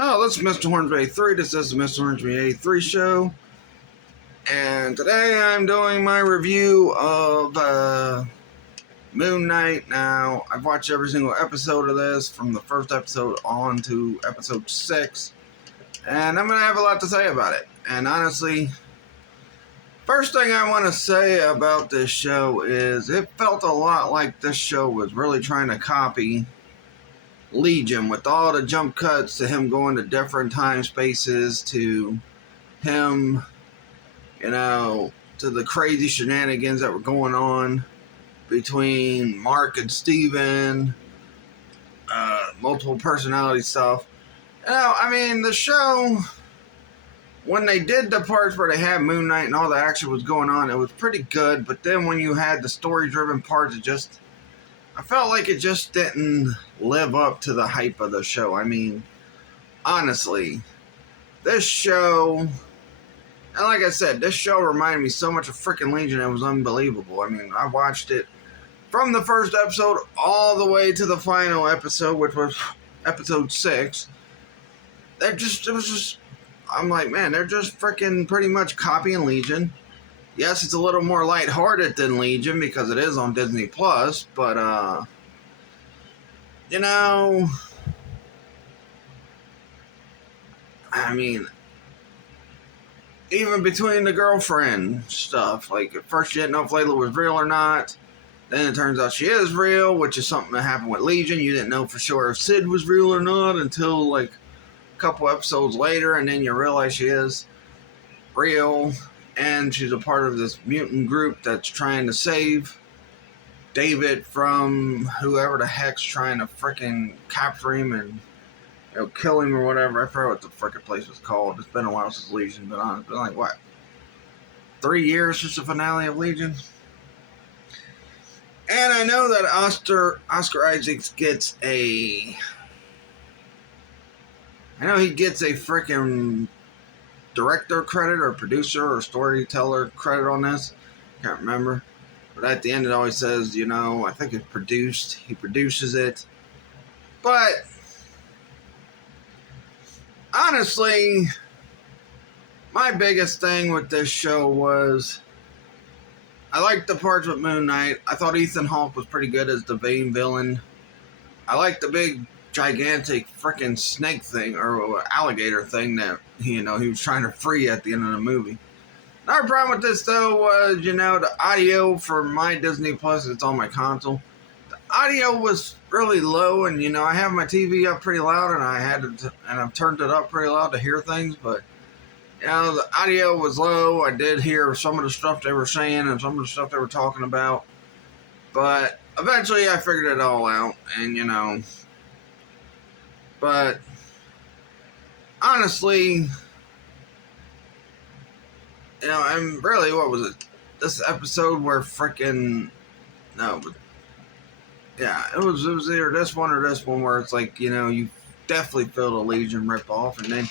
Oh, this is Mr. Hornsby 3. This is the Mr. Hornsby 3 show. And today I'm doing my review of Moon Knight. Now, I've watched every single episode of this from the first episode on to episode 6. And I'm going to have a lot to say about it. And honestly, first thing I want to say about this show is it felt a lot like this show was really trying to copy Legion, with all the jump cuts to him going to different time spaces, to him, to the crazy shenanigans that were going on between Mark and Steven, multiple personality stuff. The show, when they did the parts where they had Moon Knight and all the action was going on, it was pretty good, but then when you had the story-driven parts, I felt like it just didn't live up to the hype of the show. I mean, honestly, this show, and like I said, this show reminded me so much of freaking Legion, it was unbelievable. I mean, I watched it from the first episode all the way to the final episode, which was episode 6. I'm like, man, they're just freaking pretty much copying Legion. Yes, it's a little more lighthearted than Legion because it is on Disney Plus, but even between the girlfriend stuff, like at first you didn't know if Layla was real or not. Then it turns out she is real, which is something that happened with Legion. You didn't know for sure if Sid was real or not until like a couple episodes later, and then you realize she is real. And she's a part of this mutant group that's trying to save David from whoever the heck's trying to freaking capture him and kill him or whatever. I forgot what the freaking place was called. It's been a while since Legion, but it's been like, what, 3 years since the finale of Legion? And I know that Oscar Isaacs gets a freaking director credit or producer or storyteller credit on this. Can't remember. But at the end it always says, I think it's produced. He produces it. But honestly, my biggest thing with this show was I liked the parts with Moon Knight. I thought Ethan Hawke was pretty good as the main villain. I liked the big gigantic freaking snake thing or alligator thing that he was trying to free at the end of the movie. Another problem with this though was the audio for my Disney Plus. It's on my console. The audio was really low, and I have my TV up pretty loud, and I've turned it up pretty loud to hear things, but the audio was low. I did hear some of the stuff they were saying and some of the stuff they were talking about, but eventually I figured it all out, and but honestly, and really, what was it? This episode where freaking it was either this one or this one where it's like you definitely feel the Legion rip off, and then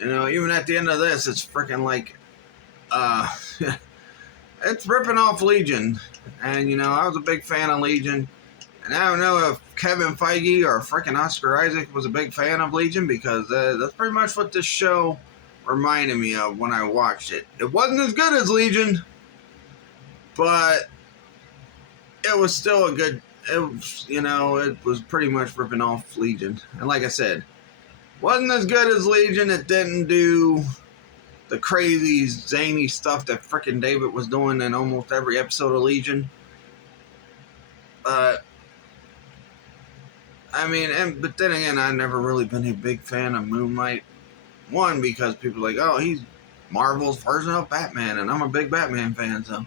even at the end of this, it's freaking like it's ripping off Legion, and I was a big fan of Legion. And I don't know if Kevin Feige or freaking Oscar Isaac was a big fan of Legion, because that's pretty much what this show reminded me of when I watched it. It wasn't as good as Legion, but it was still a good. It was pretty much ripping off Legion. And like I said, wasn't as good as Legion. It didn't do the crazy zany stuff that freaking David was doing in almost every episode of Legion. But but then again, I've never really been a big fan of Moon Knight. One, because people are like, oh, he's Marvel's version of Batman, and I'm a big Batman fan, so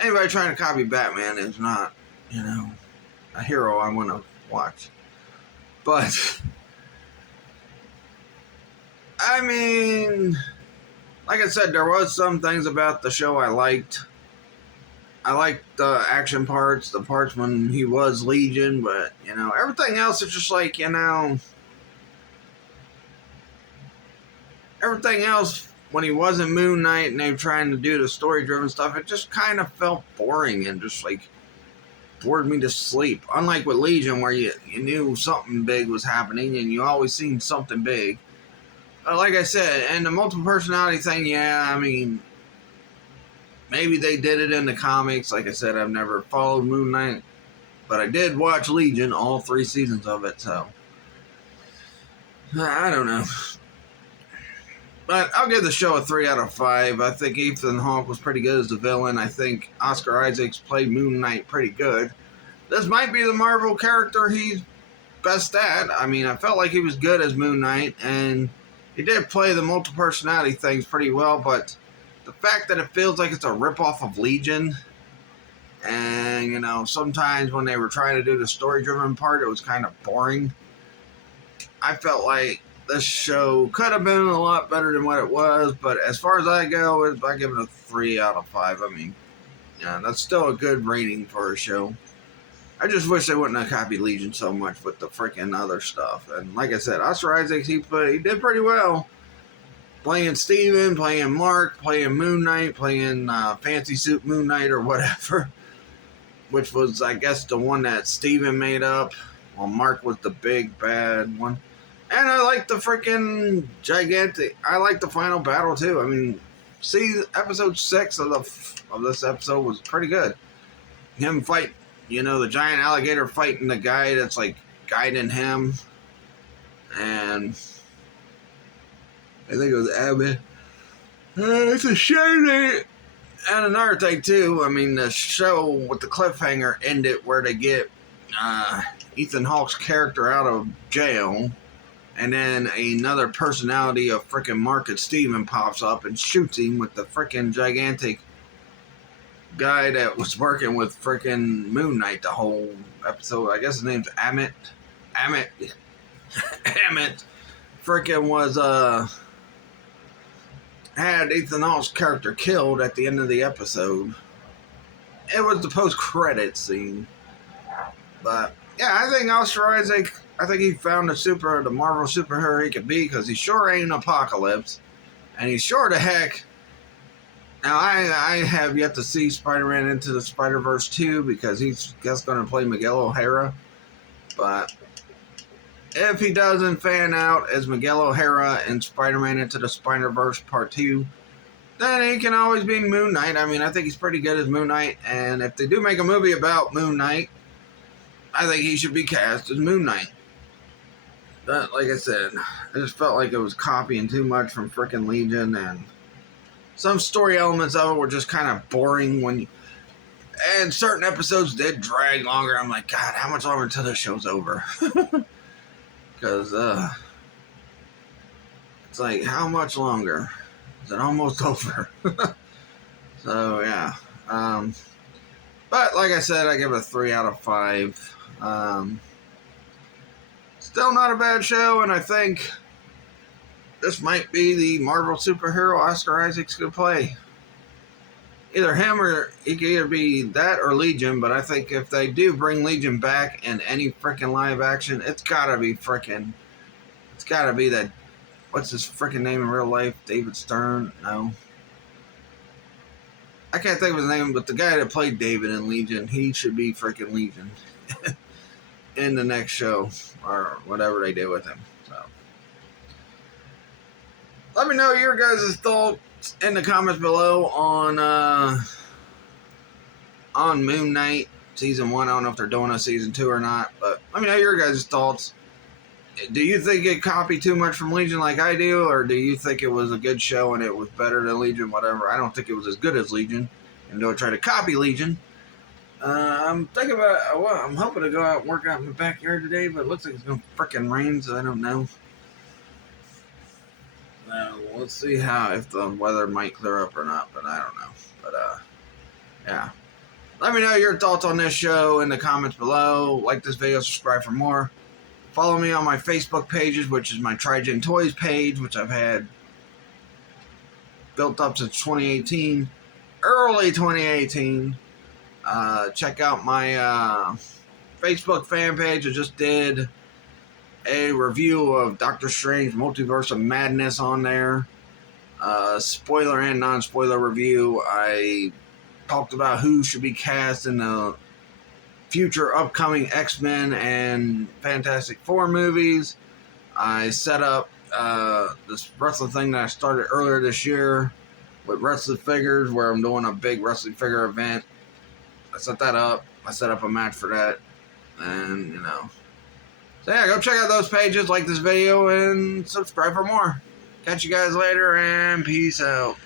anybody trying to copy Batman is not, a hero I want to watch. But, like I said, there was some things about the show I liked. I liked the action parts, the parts when he was Legion, but, everything else is just like, everything else when he wasn't Moon Knight and they were trying to do the story-driven stuff, it just kind of felt boring and just like, bored me to sleep. Unlike with Legion, where you knew something big was happening and you always seen something big. Like I said, and the multiple personality thing, yeah, I mean, maybe they did it in the comics. Like I said, I've never followed Moon Knight, but I did watch Legion, all 3 seasons of it, so I don't know. But I'll give the show a 3 out of 5. I think Ethan Hawke was pretty good as the villain. I think Oscar Isaacs played Moon Knight pretty good. This might be the Marvel character he's best at. I mean, I felt like he was good as Moon Knight, and he did play the multiple personality things pretty well, but the fact that it feels like it's a ripoff of Legion, and, you know, sometimes when they were trying to do the story-driven part, it was kind of boring. I felt like this show could have been a lot better than what it was, but as far as I go, I give it a 3 out of 5. I mean, yeah, that's still a good rating for a show. I just wish they wouldn't have copied Legion so much with the freaking other stuff. And like I said, Oscar Isaacs, he did pretty well. Playing Steven, playing Mark, playing Moon Knight, playing Fancy Suit Moon Knight or whatever. Which was, I guess, the one that Steven made up. While Mark was the big bad one. And I like the freaking gigantic. I like the final battle too. I mean, see, episode 6 of this episode was pretty good. Him fight, you know, the giant alligator fighting the guy that's like guiding him, and I think it was Abbott. It's a shame. And another thing too. I mean, the show with the cliffhanger ended where they get Ethan Hawke's character out of jail. And then another personality of frickin' Mark and Steven pops up and shoots him with the frickin' gigantic guy that was working with frickin' Moon Knight the whole episode. I guess his name's Amit. Amit frickin' was, had Ethan Hawke's character killed at the end of the episode. It was the post-credit scene. But, yeah, I think Oscar Isaac, I think he found the Marvel superhero he could be, because he sure ain't Apocalypse. And he's sure the heck. Now, I have yet to see Spider-Man Into the Spider-Verse 2, because he's just going to play Miguel O'Hara. But if he doesn't fan out as Miguel O'Hara in Spider-Man Into the Spider-Verse Part 2, then he can always be Moon Knight. I mean, I think he's pretty good as Moon Knight. And if they do make a movie about Moon Knight, I think he should be cast as Moon Knight. But, like I said, I just felt like it was copying too much from frickin' Legion, and some story elements of it were just kind of boring and certain episodes did drag longer. I'm like, God, how much longer until this show's over? Because, it's like, how much longer? Is it almost over? So, yeah. But, like I said, I give it a 3 out of 5. Still not a bad show, and I think this might be the Marvel superhero Oscar Isaacs could play. Either him or he could either be that or Legion, but I think if they do bring Legion back in any freaking live action, it's gotta be that, what's his freaking name in real life? David Stern? No. I can't think of his name, but the guy that played David in Legion, he should be freaking Legion in the next show, or whatever they do with him. So, let me know your guys' thoughts in the comments below on Moon Knight season 1. I don't know if they're doing a season 2 or not, but let me know your guys' thoughts. Do you think it copied too much from Legion like I do, or do you think it was a good show and it was better than Legion, whatever? I don't think it was as good as Legion, and though I try to copy Legion. I'm thinking about, I'm hoping to go out and work out in the backyard today, but it looks like it's going to frickin' rain, so I don't know. Let's see if the weather might clear up or not, but I don't know. But, yeah. Let me know your thoughts on this show in the comments below. Like this video, subscribe for more. Follow me on my Facebook pages, which is my Trigen Toys page, which I've had built up since 2018. Early 2018. Check out my Facebook fan page. I just did a review of Doctor Strange Multiverse of Madness on there. Spoiler and non-spoiler review. I talked about who should be cast in the future upcoming X-Men and Fantastic Four movies. I set up this wrestling thing that I started earlier this year with wrestling figures, where I'm doing a big wrestling figure event. I set that up. I set up a match for that. And, you know. So, yeah, go check out those pages, like this video, and subscribe for more. Catch you guys later, and peace out.